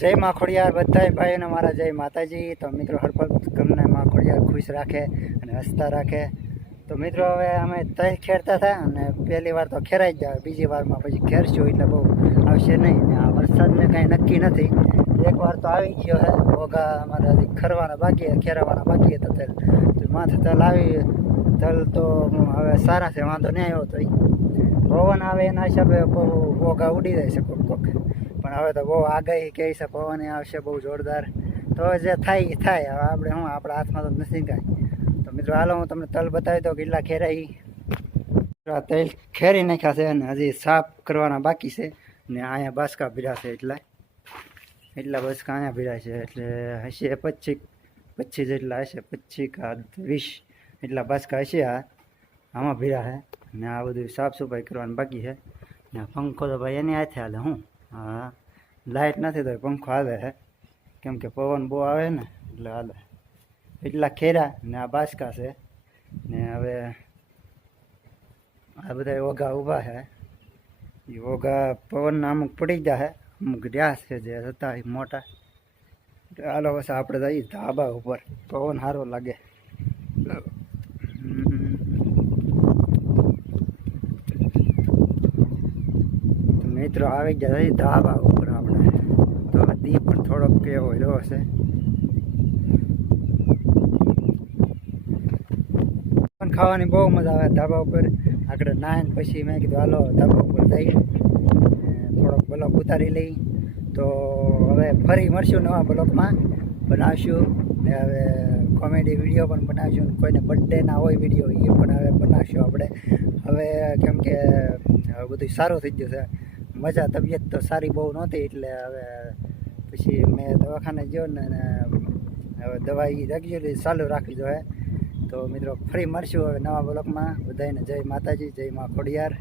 જય માં ખોડિયાર બધાય ભાઈઓને મારા જય માતાજી। તો મિત્રો હરપલ તમને માં ખોડિયાર ખુશ રાખે અને હસતા રાખે। તો મિત્રો હવે અમે તય ખેડતા હતા અને પહેલી વાર તો ખેરાઈ જ જાય, બીજી વારમાં પછી ખેરશું એટલે બહુ આવશે નહીં। આ વરસાદને કાંઈ નક્કી નથી, એકવાર તો આવી ગયો હે ભોગા અમારે ખરવાના બાકી, ખેરાવાના બાકી હતા તલ, તો માથે તલ આવી, તલ તો હવે સારા છે, વાંધો નહીં આવ્યો। તો પવન આવે એના હિસાબે બહુ ભોગા ઉડી જાય છે કોક કોક, પણ હવે તો બહુ આગાહી કહે છે પવન આવશે બહુ જોરદાર। તો જે થાય એ થાય, હવે આપણે શું આપણા હાથમાં તો નથી કાંઈ। તો મિત્રો હાલો હું તમને તલ બતાવી દઉં કેટલા ખેરાઈ। તલ ખેરી નાખ્યા છે અને હજી સાફ કરવાના બાકી છે, ને અહીંયા બાસકા ભીડા છે, એટલા બાસકા અહીંયા ભીડા છે, એટલે હશે 25 જેટલા હશે, 25 કા 20 એટલા બાસકા હશે આમાં ભીડા છે। ને આ બધું સાફ સફાઈ કરવાનું બાકી છે। ને પંખો તો ભાઈ એની હાથે હાલે, હું હા લાઇટ નથી તો પંખો હાલે છે, કેમ કે પવન બહુ આવે ને એટલે હાલે। એટલા ખેરા ને આ બાસકા છે, ને હવે આ બધા ઓઘા ઊભા છે, એ ઓઘા પવનના અમુક પડી જાય, અમુક રહ્યા છે જે હતા એ મોટા। હાલો બસ આપણે જઈએ ધાબા ઉપર, પવન સારો લાગે। મિત્રો આવી ગયા ધાબા ઉપર આપણે, તો દી પણ થોડોક કેવો રહ્યો છે। પણ ખાવાની બહુ મજા આવે ધાબા ઉપર। આગળ નાહીને પછી મેં કીધું હાલો ધાબા ઉપર જઈ થોડોક બ્લોક ઉતારી લઈ। તો હવે ફરી મળશું નવા બ્લોકમાં, બનાવશું ને હવે કોમેડી વિડીયો પણ બનાવશું, કોઈને બર્થડેના હોય વિડીયો એ પણ હવે બનાવશું આપણે। હવે કેમ કે હવે બધું સારું થઈ ગયું છે, મજા તબિયત તો સારી બહુ નહોતી, એટલે હવે પછી મેં દવાખાને ગયો ને હવે દવાઈ રેગ્યુલર ચાલુ રાખવી જોઈએ। તો મિત્રો ફરી મળશું હવે નવા બ્લોકમાં, બધાને જય માતાજી, જય માં ખોડિયાર।